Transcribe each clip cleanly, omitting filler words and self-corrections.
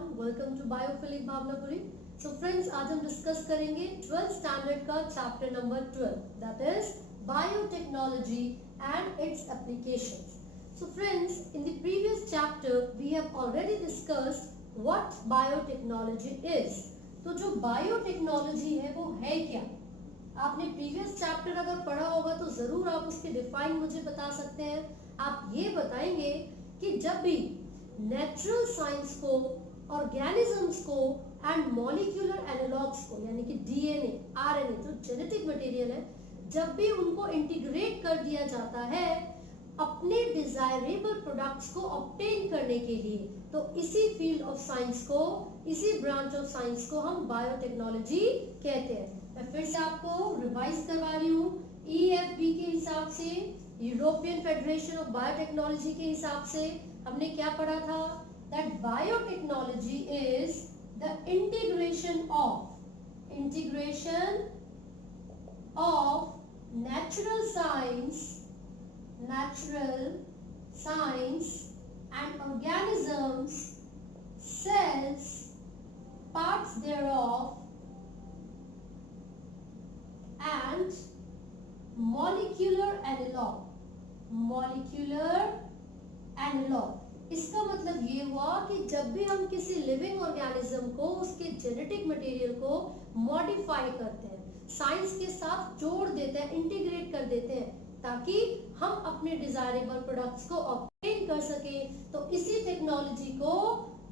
Everyone, welcome to biophilic Bhavanapuri. So friends, आज हम discuss करेंगे 12th स्टैंडर्ड का chapter number 12, that is biotechnology and its applications. So friends, in the previous chapter we have already discussed what biotechnology is. तो जो biotechnology है वो है क्या? आपने प्रीवियस चैप्टर अगर पढ़ा होगा तो जरूर आप उसके डिफाइन मुझे बता सकते हैं। आप ये बताएंगे कि जब भी नेचुरल साइंस को, ऑर्गेनिजम्स को एंड मॉलिक्यूलर एनालॉग्स को, यानी कि डीएनए, आरएनए जो जेनेटिक मटेरियल है, जब भी उनको इंटीग्रेट कर दिया जाता है अपने डिजायरेबल प्रोडक्ट्स को ऑब्टेन करने के लिए, तो इसी फील्ड ऑफ साइंस को, इसी ब्रांच ऑफ साइंस को हम बायोटेक्नोलॉजी कहते हैं। मैं फिर से आपको रिवाइज करवा रही हूँ। EFB के हिसाब से, यूरोपियन फेडरेशन ऑफ बायोटेक्नोलॉजी के हिसाब से हमने क्या पढ़ा था? That biotechnology is the integration of natural science and organisms, cells, parts thereof, and molecular analog। इसका मतलब ये हुआ कि जब भी हम किसी लिविंग ऑर्गेनिज्म को, उसके जेनेटिक मटेरियल को मॉडिफाई करते हैं, साइंस के साथ जोड़ देते हैं, इंटीग्रेट कर देते हैं, ताकि हम अपने डिजायरेबल प्रोडक्ट्स को ऑब्टेन कर सके, तो इसी टेक्नोलॉजी को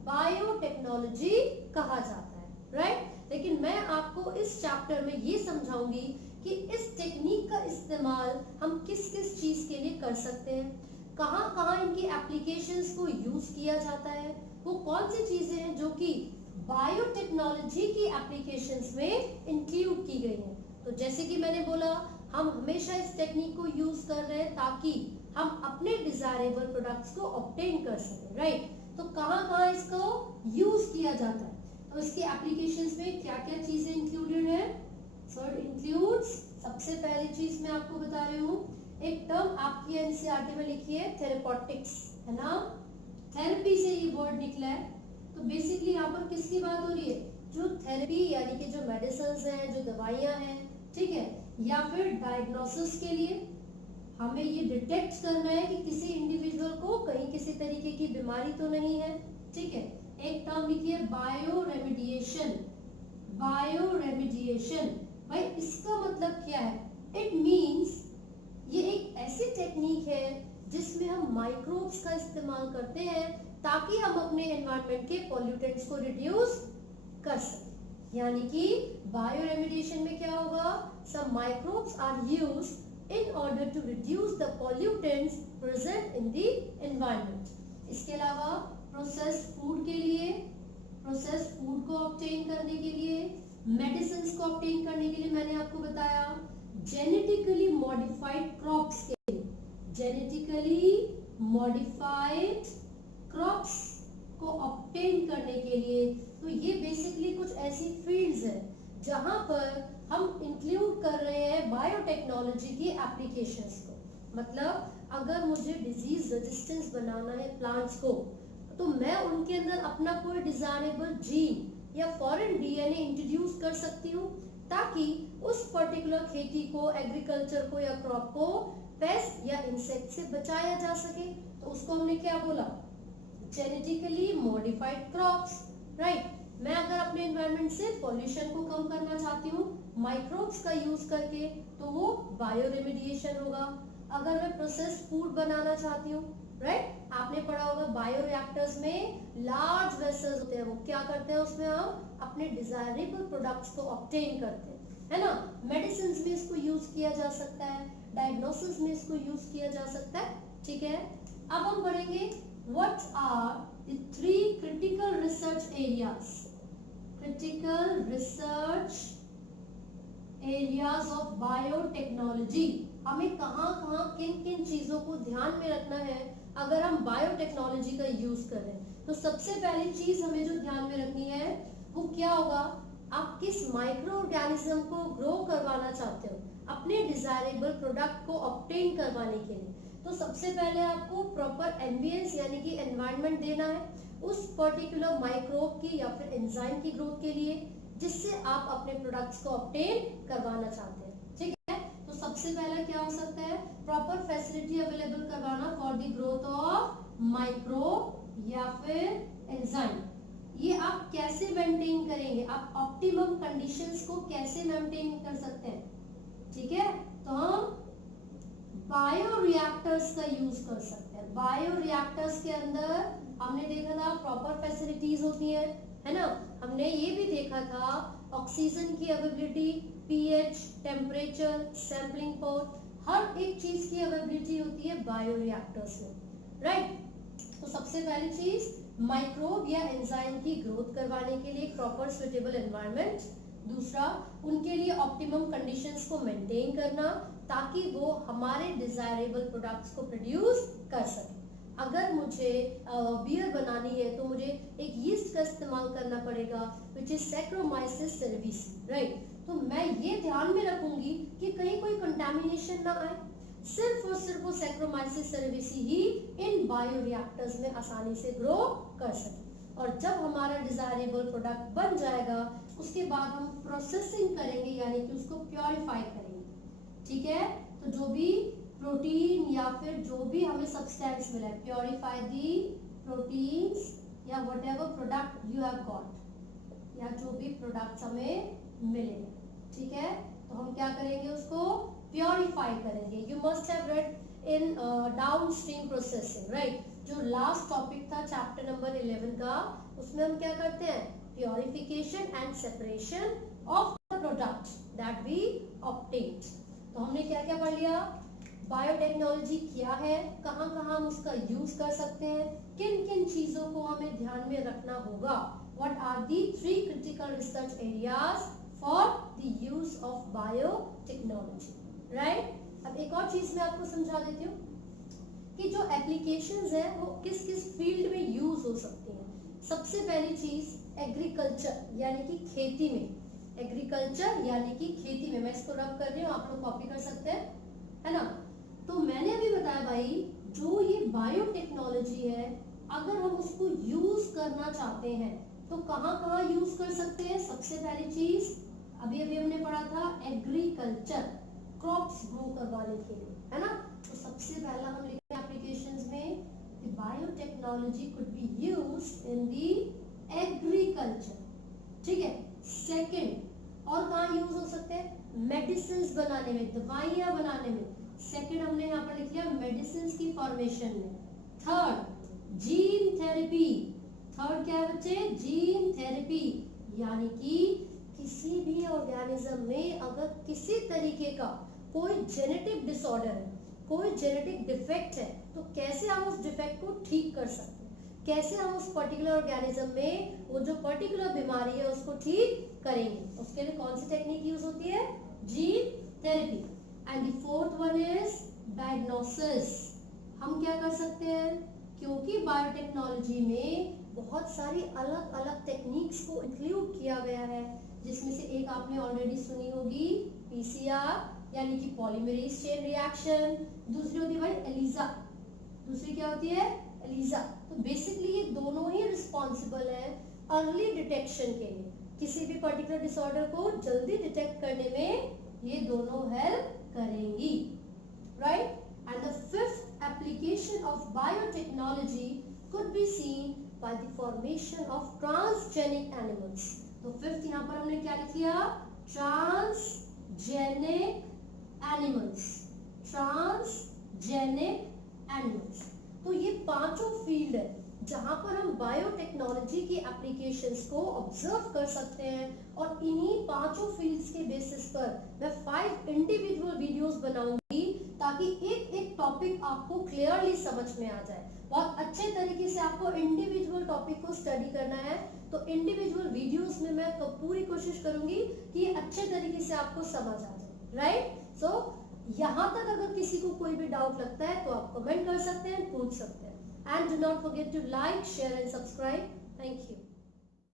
बायोटेक्नोलॉजी कहा जाता है, राइट? लेकिन मैं आपको इस चैप्टर में ये समझाऊंगी कि इस टेक्निक का इस्तेमाल हम किस किस चीज के लिए कर सकते हैं, कहाँ कहाँ इनकी एप्लीकेशंस को यूज किया जाता है, वो कौन सी चीजें हैं जो कि बायोटेक्नोलॉजी की एप्लीकेशंस में इंक्लूड की गई हैं। तो जैसे कि मैंने बोला, हम हमेशा इस टेक्निक को यूज कर रहे हैं ताकि हम अपने डिजायरेबल प्रोडक्ट्स को ऑब्टेन कर सकें, राइट? तो कहाँ कहाँ इसको यूज किया जाता है, तो इसकी एप्लीकेशंस में क्या क्या चीजें इंक्लूडेड है? सो इट इंक्लूड्स, सबसे पहली चीज मैं आपको बता रही हूँ, एक टर्म आपकी एनसीईआरटी में लिखी है, थेरेपॉटिक्स, है ना? थेरेपी से ये वर्ड निकला है। तो बेसिकली यहाँ पर किसकी बात हो रही है? जो थेरेपी यानी कि जो मेडिसिन्स हैं, जो दवाइयाँ हैं, ठीक है, या फिर डायग्नोसिस के लिए हमें ये डिटेक्ट करना है कि किसी इंडिविजुअल को कहीं किसी तरीके की बीमारी तो नहीं है, ठीक है। एक टर्म लिखी है बायोरेमिडिएशन। भाई इसका मतलब क्या है? इट मींस ये एक ऐसी टेक्निक है जिसमें हम माइक्रोब्स का इस्तेमाल करते हैं ताकि हम अपने एनवायरनमेंट के पॉल्यूटेंट्स को रिड्यूस कर सकें। यानी कि बायोरेमिडिएशन में क्या होगा? Some microbes are used in order to reduce the pollutants present in the environment. इसके अलावा प्रोसेस्ड फूड के लिए, प्रोसेस्ड फूड को ऑब्टेन करने के लिए, मेडिसिन्स को ऑब्टेन करने के लिए मैंने आपको बताया, जेनेटिकली मॉडिफाइड क्रॉप्स के लिए, जेनेटिकली मॉडिफाइड क्रॉप्स को ऑब्टेन करने के लिए। तो ये बेसिकली कुछ ऐसी फील्ड्स हैं जहां पर हम इंक्लूड कर रहे हैं बायोटेक्नोलॉजी की एप्लीकेशंस को। मतलब अगर मुझे डिजीज रेजिस्टेंस बनाना है प्लांट्स को, तो मैं उनके अंदर अपना कोई डिजायरेबल जीन या फॉरेन डीएनए इंट्रोड्यूस कर सकती हूँ ताकि उस पर्टिकुलर खेती को, एग्रीकल्चर को या क्रॉप को पेस्ट या इंसेक्ट से बचाया जा सके। तो उसको हमने क्या बोला? Genetically modified crops, right? मैं अगर अपने एनवायरनमेंट से पॉल्यूशन को कम करना चाहती हूँ माइक्रोब्स का यूज करके, तो वो बायोरेमिडिएशन होगा। अगर मैं प्रोसेस्ड फूड बनाना चाहती हूँ, राइट? आपने पढ़ा होगा बायोरिएक्टर्स में लार्ज वेसल्स होते हैं, वो क्या करते हैं? उसमें हम अपने डिजायरेबल प्रोडक्ट्स को ऑब्टेन करते हैं, है ना? मेडिसिन्स में इसको यूज किया जा सकता है, डायग्नोसिस में इसको यूज किया जा सकता है, ठीक है। अब हम पढ़ेंगे what are the 3 critical research areas. Critical research areas of biotechnology. हमें कहाँ कहाँ किन किन चीजों को ध्यान में रखना है अगर हम बायोटेक्नोलॉजी का यूज कर रहे हैं। तो सबसे पहली चीज हमें जो ध्यान में रखनी है वो क्या होगा? आप किस माइक्रो ऑर्गेनिज्म को ग्रो करवाना चाहते हो अपने डिजायरेबल प्रोडक्ट को ऑब्टेन करवाने के लिए। तो सबसे पहले आपको प्रॉपर एम्बियंस यानी कि एनवायरनमेंट देना है। उस पर्टिकुलर माइक्रोब की या फिर एंजाइम की ग्रोथ के लिए जिससे आप अपने प्रोडक्ट्स को ऑब्टेन करवाना चाहते हैं। ठीक है, तो सबसे पहला क्या हो सकता है, प्रॉपर फैसिलिटी अवेलेबल करवाना for the growth of microbe या फिर एंजाइम। ये आप कैसे मेंटेन करेंगे, आप ऑप्टिमम कंडीशंस को कैसे मेंटेन कर सकते हैं। ठीक है, तो हम बायोरिएक्टर्स का यूज कर सकते हैं। बायोरिएक्टर्स के अंदर हमने देखा था प्रॉपर फैसिलिटीज होती है ना। हमने ये भी देखा था ऑक्सीजन की availability, pH, temperature, sampling port, हर एक चीज की अवेलेबिलिटी होती है बायोरिएक्टर्स में, राइट। तो सबसे पहली चीज माइक्रोब या एंजाइम की ग्रोथ करवाने के लिए प्रॉपर सुटेबल एनवायरनमेंट, दूसरा उनके लिए ऑप्टिमम कंडीशंस को मेंटेन करना ताकि वो हमारे डिजायरेबल प्रोडक्ट्स को प्रोड्यूस कर सके। अगर मुझे बियर बनानी है तो मुझे एक यीस्ट का इस्तेमाल करना पड़ेगा which is saccharomyces cerevisiae, right. तो मैं ये ध्यान में रखूंगी कि कहीं कोई कंटामिनेशन ना आए, सिर्फ और सिर्फ वो सैक्रोमाइसिस सेरेविसी ही इन बायोरिएक्टर्स में आसानी से ग्रो कर सके। और जब हमारा डिजायरेबल प्रोडक्ट बन जाएगा उसके बाद हम प्रोसेसिंग करेंगे यानी कि उसको प्योरीफाई करेंगे। ठीक है, तो जो भी प्रोटीन या फिर जो भी हमें सब्सटेंस मिला है, प्योरीफाई दी प्रोटीन्स या whatever product you have got, या जो भी प्रोडक्ट्स हमें मिले। ठीक है, तो हम क्या करेंगे, उसको प्योरीफाई करेंगे। You must have read in downstream processing, right. जो लास्ट टॉपिक था चैप्टर नंबर 11 का, उसमें हम क्या करते हैं, purification and separation of the product that we obtained. तो हमने क्या क्या पढ़ लिया, बायोटेक्नोलॉजी क्या है, कहाँ कहाँ हम उसका यूज कर सकते हैं, किन किन चीजों को हमें ध्यान में रखना होगा, what are the 3 critical research areas for the use of biotechnology, right. अब एक और चीज मैं आपको समझा देती हूँ कि जो एप्लीकेशंस है वो किस किस फील्ड में यूज हो सकती हैं। सबसे पहली चीज एग्रीकल्चर यानी कि खेती में, एग्रीकल्चर यानी कि खेती में, मैं इसको रब कर रही हूँ, आप लोग कॉपी कर सकते हैं, है ना। तो मैंने अभी बताया भाई, जो ये बायोटेक्नोलॉजी है अगर हम उसको यूज करना चाहते हैं तो कहाँ कहाँ यूज कर सकते हैं। सबसे पहली चीज अभी अभी हमने पढ़ा था एग्रीकल्चर, क्रॉप्स ग्रो करवाने के लिए, है ना। तो सबसे पहला हम लिखते हैं एप्लीकेशंस में the biotechnology could be used in the agriculture. ठीक है, सेकंड और कहाँ यूज हो सकते हैं, मेडिसिन बनाने में, दवाइयां बनाने में। सेकंड हमने यहाँ पर लिख लिया मेडिसिन की फॉर्मेशन में। थर्ड जीन थेरेपी, थर्ड क्या है बच्चे, जीन थेरेपी, यानी कि किसी भी ऑर्गेनिज्म में अगर किसी तरीके का कोई जेनेटिक डिसऑर्डर है, कोई जेनेटिक डिफेक्ट है, तो कैसे हम उस डिफेक्ट को ठीक कर सकते हैं, कैसे हम उस पर्टिकुलर ऑर्गेनिज्म में वो जो पर्टिकुलर बीमारी है उसको ठीक करेंगे, उसके लिए कौन सी टेक्निक यूज होती है, gene therapy. And the fourth one is diagnosis. हम क्या कर सकते हैं, क्योंकि बायोटेक्नोलॉजी में बहुत सारी अलग अलग टेक्निक्स को इंक्लूड किया गया है, जिसमें से एक आपने ऑलरेडी सुनी होगी पीसीआर यानी कि पॉलीमरेज चेन रिएक्शन, दूसरी होती है भाई एलिजा, दूसरी क्या होती है, एलिजा। तो बेसिकली ये दोनों ही रिस्पॉन्सिबल है अर्ली डिटेक्शन के लिए, किसी भी पर्टिकुलर डिसऑर्डर को जल्दी डिटेक्ट करने में ये दोनों हेल्प करेंगी, right. And the fifth application of biotechnology could be seen by the formation of transgenic animals। तो फिफ्थ यहाँ पर हमने क्या लिख लिया, ट्रांसजेनिक एनिमल्स, ट्रांसजेनिक एनिमल्स। तो ये पांचों फील्ड है जहां पर हम बायोटेक्नोलॉजी की एप्लीकेशंस को ऑब्जर्व कर सकते हैं, और इन्हीं पांचों फील्ड्स के बेसिस पर मैं 5 इंडिविजुअल वीडियोस बनाऊंगी ताकि एक एक टॉपिक आपको क्लियरली समझ में आ जाए। बहुत अच्छे तरीके से आपको इंडिविजुअल टॉपिक को स्टडी करना है, तो इंडिविजुअल वीडियोस में मैं पूरी कोशिश करूंगी कि ये अच्छे तरीके से आपको समझ आ जाए, राइट। सो यहाँ तक अगर किसी को कोई भी डाउट लगता है तो आप कमेंट कर सकते हैं, पूछ सकते हैं। And do not forget to like, share and subscribe. Thank you.